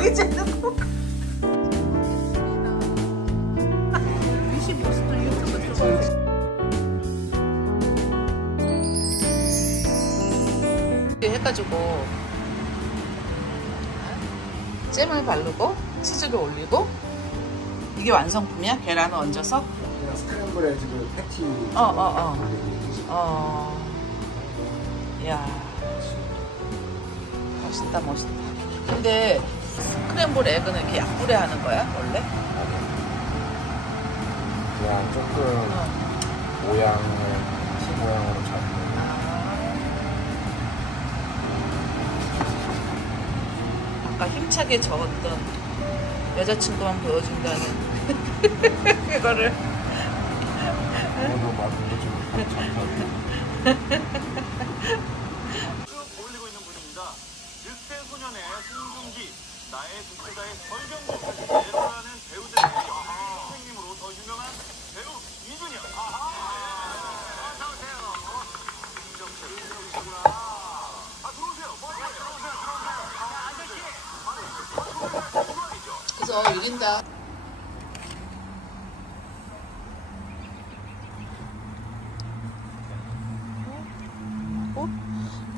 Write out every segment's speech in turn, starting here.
고기 째는 거. 위시 보스턴 유튜브 들어가세요. 해가지고 잼을 바르고 치즈를 올리고 이게 완성품이야? 계란을 얹어서? 그냥 스크램블 에그 패티. 야 멋있다 멋있다. 근데 스크램블 에그는 이렇게 약불에 하는 거야 원래? 그냥 조금 모양을 티 모양으로 잡고. 아까 힘차게 저었던 여자친구만 보여준다는 그거를. 오늘 맞은 거 좀 잡고. 어울리고 있는 분입니다. 늑대 소년의 승중기, 나의 독재자의 설경도까지 예술하는 배우들의 선생님으로 더 유명한 배우 이준영. 어서오세요. 이준영이시구나. 들어오세요. 아저씨. 그래서 유린다.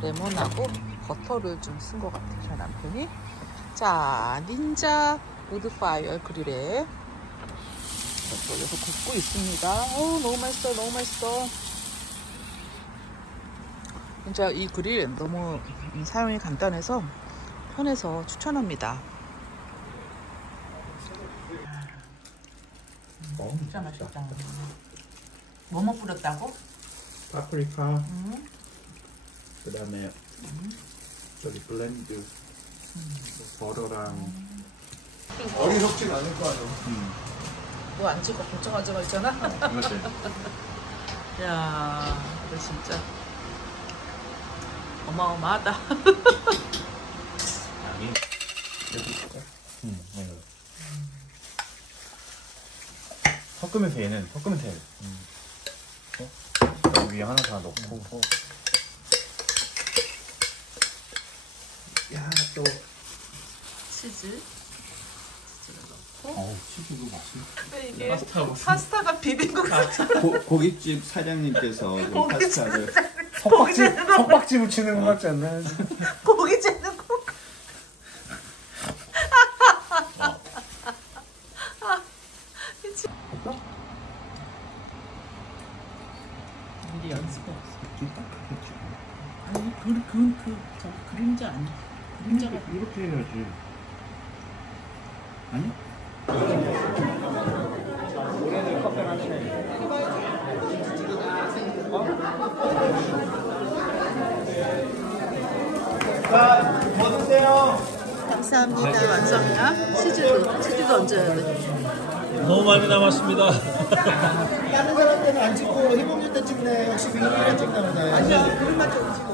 레몬하고 버터를 좀 쓴 것 같아요, 저 남편이. 자, 닌자 우드파이어 그릴에 돌려서 굽고 있습니다. 너무 맛있어, 너무 맛있어. 진짜 이 그릴 너무 사용이 간단해서 편해서 추천합니다. 진짜 맛있다. 뭐뭐 뿌렸다고? 파프리카. 그 다음에 저기 블렌드 버터랑 어리석진 않을 거 아니야. 뭐 안 찍고 걱정하지 말잖아. 그렇지. 야, 이거 진짜 어마어마하다. 양이 여기 있을까? 섞으면서 얘는 섞으면서 해. 위에 하나 다 넣고. 야, 또 치즈를 넣고. 어우, 치즈도 맛있네. 근데 이게 파스타하고 파스타가 비빔국 같아. 고깃집 사장님께서 파스타를 석박지 묻히는 것 같지 않나요? 고기 째는 거. 미리 연습해왔어. 아니, 저 그림자 아니야. 그림자가 이렇게 해야지. 아니? 올해는 커피 마시네. 자, 뭐 드세요? 감사합니다. 완성이야? 치즈도 얹어야 돼. 너무 많이 남았습니다. 다른 사람들은 안 찍고 해봉일 때 찍네. 역시 민기가 찍나 보다. 아니야, 그릇만 좀 찍고.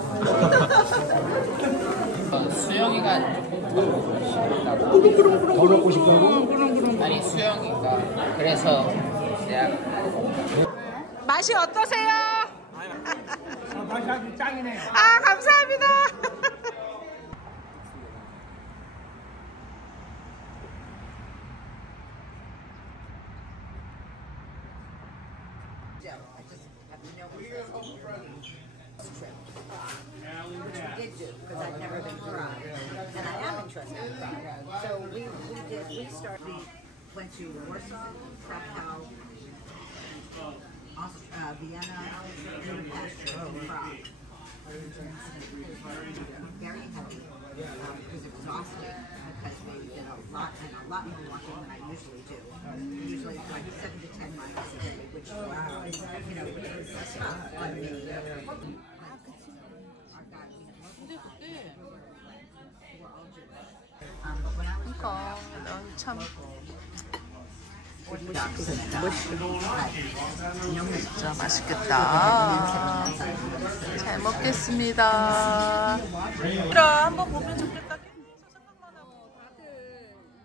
수영이가 더 먹고 싶어? 아니 수영이가 그래서 대학 맛이 어떠세요? 맛이 아주 짱이네. 아, 감사합니다. Because I've never been to Prague, and I am interested in Prague. So we went to Warsaw, Krakow, Vienna, Budapest, and Prague. Very heavy. It was exhausting because we did a lot more walking than I usually do. Usually like 7 to 10 miles a day, which is tough on me. 그러니까 참 진짜 맛있겠다. 잘 먹겠습니다. 한번 보면 좋겠다. 생각만 하고 다들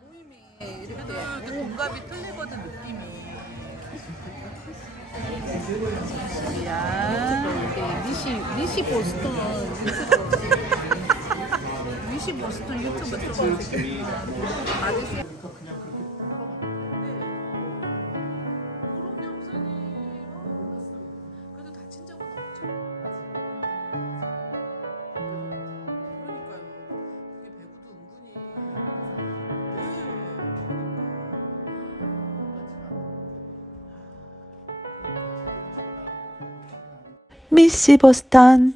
모임이 이렇게 공감이 틀리거든 느낌이. 야, 리시 보스턴. 미시 보스턴 유튜브 틀어주세요. 맞으세요? 그래도 다친 적은 없죠. 그러니까요. 그게 배구도 은근히. 미시 보스턴